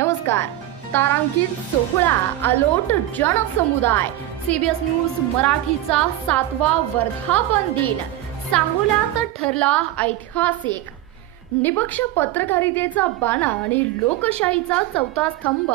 नमस्कार. तारांकित सोहळा अलोट जनसमुदाय सीबीएस न्यूज मराठीचा 7वा वर्धापन दिन सांगोल्यात ठरला ऐतिहासिक. निपक्ष पत्रकारितेचा बाणा आणि लोकशाहीचा चौथा स्तंभ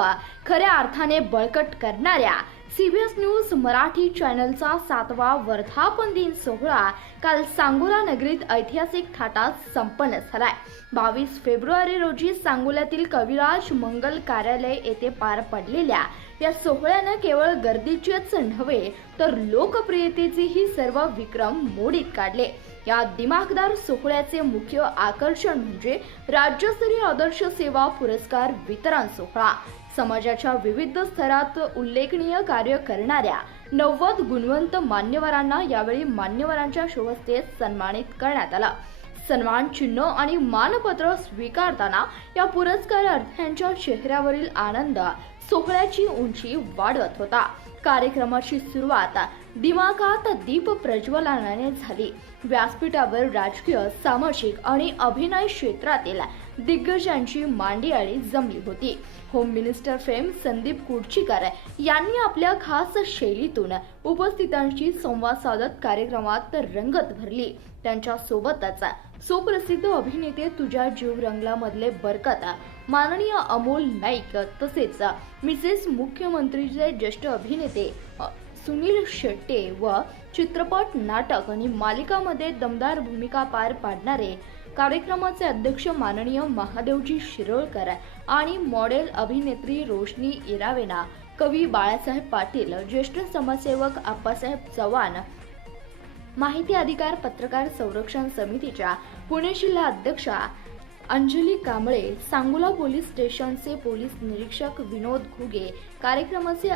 खऱ्या अर्थाने बळकट करणाऱ्या सीबीएस न्यूज मराठी चॅनलचा 7वा वर्धापन दिन सोहळा काल सांगोला नगरीत ऐतिहासिक थाटात संपन्न झालाय. 22 फेब्रुवारी रोजी सांगोल्यातील कविराज मंगल कार्यालय येथे पार पडलेल्या या सोहळ्यानं केवळ गर्दीचेच नव्हे तर लोकप्रियतेचेही सर्व विक्रम मोडीत काढले. या दिमाखदार सोहळ्याचे मुख्य आकर्षण म्हणजे राज्यस्तरीय आदर्श सेवा पुरस्कार वितरण सोहळा. समाजाच्या विविध स्तरात उल्लेखनीय कार्य करणाऱ्या 90 गुणवंत मान्यवरांना यावेळी मान्यवरांच्या शुभहस्ते सन्मानित करण्यात आलं. सन्मान चिन्ह आणि मानपत्र स्वीकारताना या पुरस्कारार्थ्यांच्या चेहऱ्यावरील आनंद सोहळ्याची उंची वाढवत होता. कार्यक्रमाची सुरुवात दिमाखात दीप प्रज्वलनाने झाली. व्यासपीठावर राजकीय, सामाजिक आणि अभिनय क्षेत्रातील दिग्गजांची मांडियाळी जमली होती. होम मिनिस्टर फेम संदीप कुडचीकर यांनी आपल्या खास शैलीतून उपस्थितांशी संवाद साधत कार्यक्रमात रंगत भरली. त्यांच्या सोबतच सुप्रसिद्ध अभिनेते तुझ्या जीव रंगला मधले बरकत, माननीय अमोल नाईक तसेच मिसेस मुख्यमंत्रीचे ज्येष्ठ अभिनेते सुनील शेट्टे व चित्रपट, नाटक आणि मालिकामध्ये दमदार भूमिका पार पाडणारे कार्यक्रमाचे अध्यक्ष माननीय महादेवजी शिरोळकर आणि मॉडेल अभिनेत्री रोशनी इरावेना, कवी बाळासाहेब पाटील, ज्येष्ठ समाजसेवक आप्पासाहेब चव्हाण, माहिती अधिकार पत्रकार संरक्षण समितीच्या पुणे जिल्हा अध्यक्षा अंजली कांबळे, सांगोला पोलीस स्टेशनचे पोलीस निरीक्षक विनोद घुगे. कार्यक्रमाचे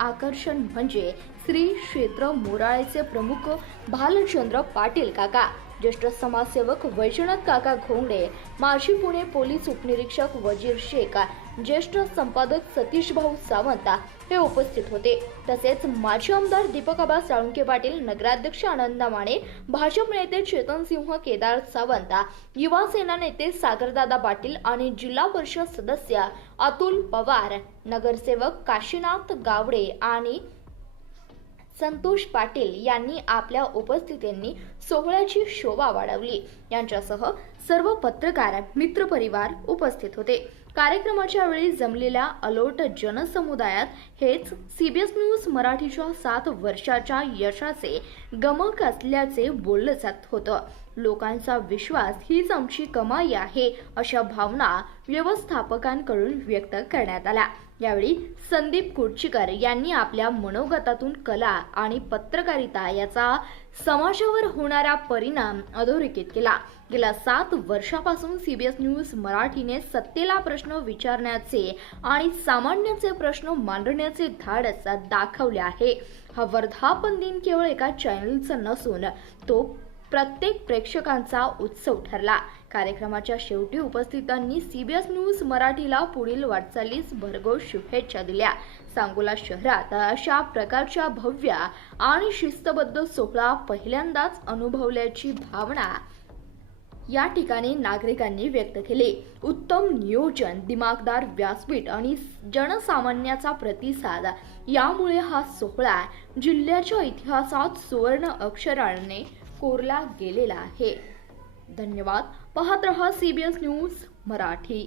आकर्षण म्हणजे श्री क्षेत्र मोराळेचे प्रमुख भालचंद्र पाटील काका, ज्येष्ठ समाजसेवक वैजनाथ काका घोंगडे, माजी पुणे पोलीस उपनिरीक्षक वजीर शेख, ज्येष्ठ संपादक सतीश भाऊ सावंत हे उपस्थित होते. तसेच माजी आमदार दीपक आबा साळुंके पाटील, नगराध्यक्ष आनंदा माने, भाजप नेते चेतनसिंह केदार सावंत, युवा सेना नेते सागरदादा पाटील आणि जिल्हा परिषद सदस्य अतुल पवार, नगरसेवक काशीनाथ गावडे आणि संतोष पाटील यांनी आपल्या उपस्थितींनी सोहळ्याची शोभा वाढवली. यांच्यासह सर्व पत्रकार मित्रपरिवार उपस्थित होते. कार्यक्रमाच्या वेळी जमलेल्या अलोट जनसमुदायात हेच सीबीएस न्यूज मराठीच्या 7 वर्षाच्या यशाचे गमक असल्याचे बोललं जात होतं. लोकांचा विश्वास हीच आमची कमाई आहे अशा भावना व्यवस्थापकांकडून व्यक्त करण्यात आल्या. यावेळी संदीप कुडचीकर यांनी आपल्या मनोगतातून कला आणि पत्रकारिता याचा समाजावर होणारा परिणाम अधोरेखित केला. गेल्या 7 वर्षापासून सीबीएस न्यूज मराठीने सत्तेला प्रश्न विचारण्याचे आणि सामान्यांचे प्रश्न मांडण्याचे धाडस दाखवले आहे. हा वर्धापन दिन केवळ एका चॅनलचा नसून तो प्रत्येक प्रेक्षकांचा उत्सव ठरला. कार्यक्रमाच्या शेवटी उपस्थितांनी सीबीएस न्यूज मराठीला पुढील वाटचालीस भरघोस शुभेच्छा दिल्या. सांगोला शहरात अशा प्रकारच्या भव्य आणि शिस्तबद्ध सोहळा पहिल्यांदाच अनुभवल्याची भावना या ठिकाणी नागरिकांनी व्यक्त केली. उत्तम नियोजन, दिमाखदार व्यासपीठ आणि जनसामान्याचा प्रतिसाद यामुळे हा सोहळा जिल्ह्याच्या इतिहासात सुवर्ण अक्षराने कोरला गेलेला आहे. धन्यवाद. पाहत रहा सीबीएस न्यूज मराठी.